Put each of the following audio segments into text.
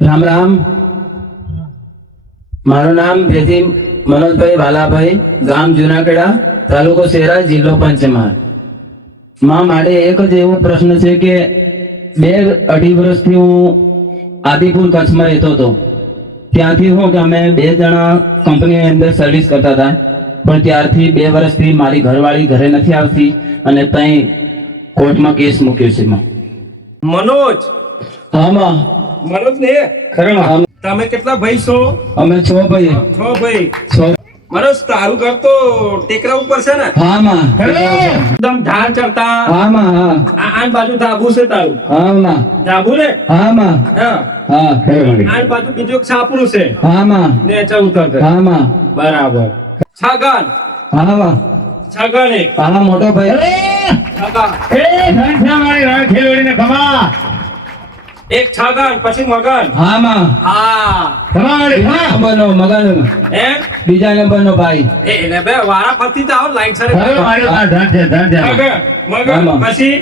રામ રામ. મારું નામ ભેદી મનોજભાઈ વાલાભાઈ, ગામ જુનાગઢ, તાલુકો શેરા, જિલ્લો પંચમહાલ. મારે એક જ એવો પ્રશ્ન છે કે 2-2.5 વર્ષથી હું આદિપુર કચ્છમાં રહેતો હતો. ત્યાંથી હું કે અમે 2 જણા કંપનીની અંદર સર્વિસ કરતા હતા, પણ ત્યારથી 2 વર્ષથી મારી ઘરવાળી ઘરે નથી આવતી અને ત્યાં કોર્ટમાં કેસ મૂક્યો છે. મનોજ હામાં મનોજ ને તમે કેટલા ભાઈ છો? અમે 6 ભાઈ. 6 ભાઈ. 6. મનોજ તારું ઘર તો ટેકરા ઉપર છે ને? હામાં એકદમ ઢાળ ચડતા. હામાં હા આન બાજુ ધાબુ છે તારું? હામાં ધાબુ ને? હામાં હા. હા આન બાજુ બીજું એક છાપરું છે હામાં ને ચૌથર છે. હામાં બરાબર. છગન હામાં છગન એક હા મોટો ભાઈ. એક છગન પછી મગન. હામાં હા બીજા નંબરનો મગન, હે બીજા નંબરનો ભાઈ. એને બે વારા ફરતી જાઓ લાઈન સરે. મગન આમાં. પછી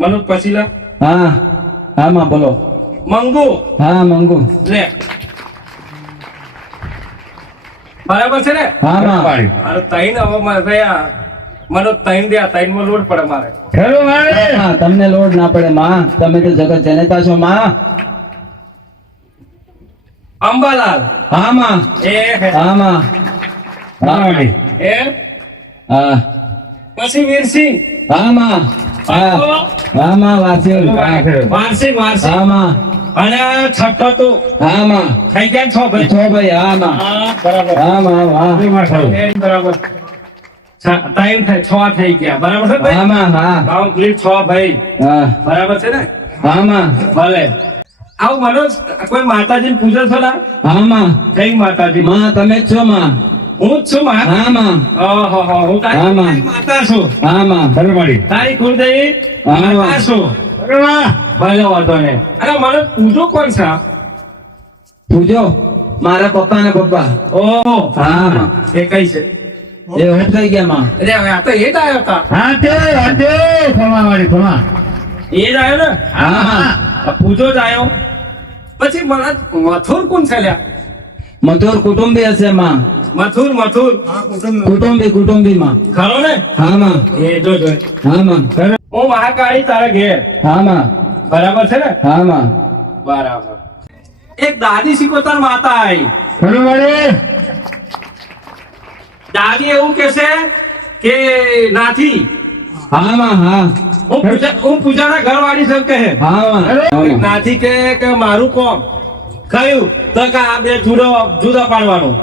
મનોજ પછી લા હા હામાં બોલો. મંગુ હા મંગુ. લે બરાબર છે ને? હામાં અરે તૈન હવે મારે રહ્યા મનોજ તૈન દે તૈન માં લોડ પડે મારે. હા, તમને લોડ ના પડે માં, તમે તો જગત જનેતા છો માં. અંબાલાલ હામાં એ હામાં એ હા પછી વીરસિંહ હામાં હા હામાં વાસ્યો વારસિંહ વારસિંહ હામાં અને છઠ્ઠો તો હામાં થઈ ગયા 6 ભાઈ. 6 ભાઈ. હામાં હા બરાબર. હામાં હા બરાબર. ટાઈમ થાય 6 થઈ ગયા. બરાબર છે ભાઈ? હામાં હા કમ્પ્લીટ 6 ભાઈ. હા બરાબર છે ને? હામાં ભલે. આવું મનોજ કોઈ માતાજી પૂજો છો ના? હામાં કઈ માતાજી? માં તમે જ છો માં. હું જ છું માં. હામાં ઓહો હું હા, માં. તારી માતા છું. હામાં તારી કુળદેવી હા, માતા માં. છું. ભલે વાંધો નહીં. અરે મને પૂજો કોણ છે? પૂજો મારા પપ્પા ને પપ્પા. ઓહો હામાં એ કઈ છે? એ હોટ થઈ ગયા માં. અરે હવે આ તો એ જ આવ્યો હતા. એ જ આવ્યો ને? હા આ પૂજો જ આવ્યો. પછી મને મથુર કોણ છે લ્યા? મથુર કુટુંબી હશે માં. મથુર કુટુંબી માં. ખરો ને? હામાં એ જો હામાં હું મહાકાળી તારા ઘેર. હામાં બરાબર છે ને? હામાં બરાબર. એક દાદી સિકોતર માતા આવી. દાદી એવું કે છે કે નાથી હામાં હા હું પૂજાના ઘરવાળી સૌ કહે. હામાં નાથી કે મારું કોમ કયું તો કે આ બે જુદા પાડવાનું.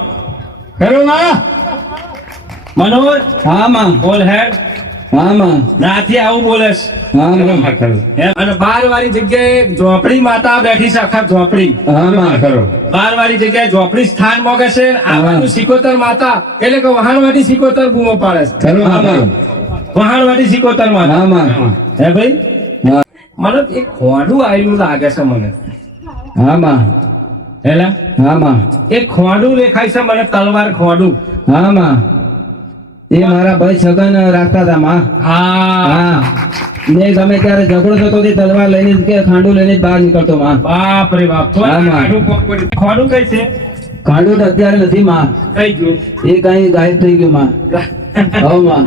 મનોજ હામાં બોલ હેડ. હામાં નાથી આવું બોલે છે. હામાં અને 12 વાળી જગ્યાએ ઝોપડી માતા બેઠી છે. આખા ઝોપડી. હામાં 12 વાળી જગ્યાએ ઝોપડી સ્થાન મોગે છે. આ બાજુ સિકોતર માતા એટલે કે વહાણવાટી સિકોતર બૂમો પાડે છે. હામાં વહાણવાટી સિકોતર માતા. હામાં હે ભાઈ હા. મને એક ખોડું આવેલું લાગે છે મને. હામાં હેલા હામાં એક ખોડું દેખાય છે મને, તલવાર ખોડું. હામાં એ મારા ભાઈ છગન રાખતા હતા માં. હા ને ગમે ત્યારે ઝઘડો થતો તે તલવાર લઈને જ કે ખાંડું લઈને જ બહાર નીકળતો માં. બાપ રે બાપ. હા, માં. ખોડું કઈ છે? ખાંડું તો અત્યારે નથી માં. કઈ ગયું? એ કઈ ગાયબ થઈ ગયું માં. હવ માં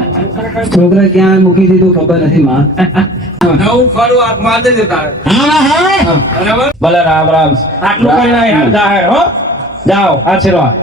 છોકરા ક્યાં મૂકી દીધું ખબર નથી માં. નવું ખોડું હાથમાં દે તારે. બરાબર. ભલે રામ રામ. આટલું કરી હો. જાઓ આશીર્વાદ.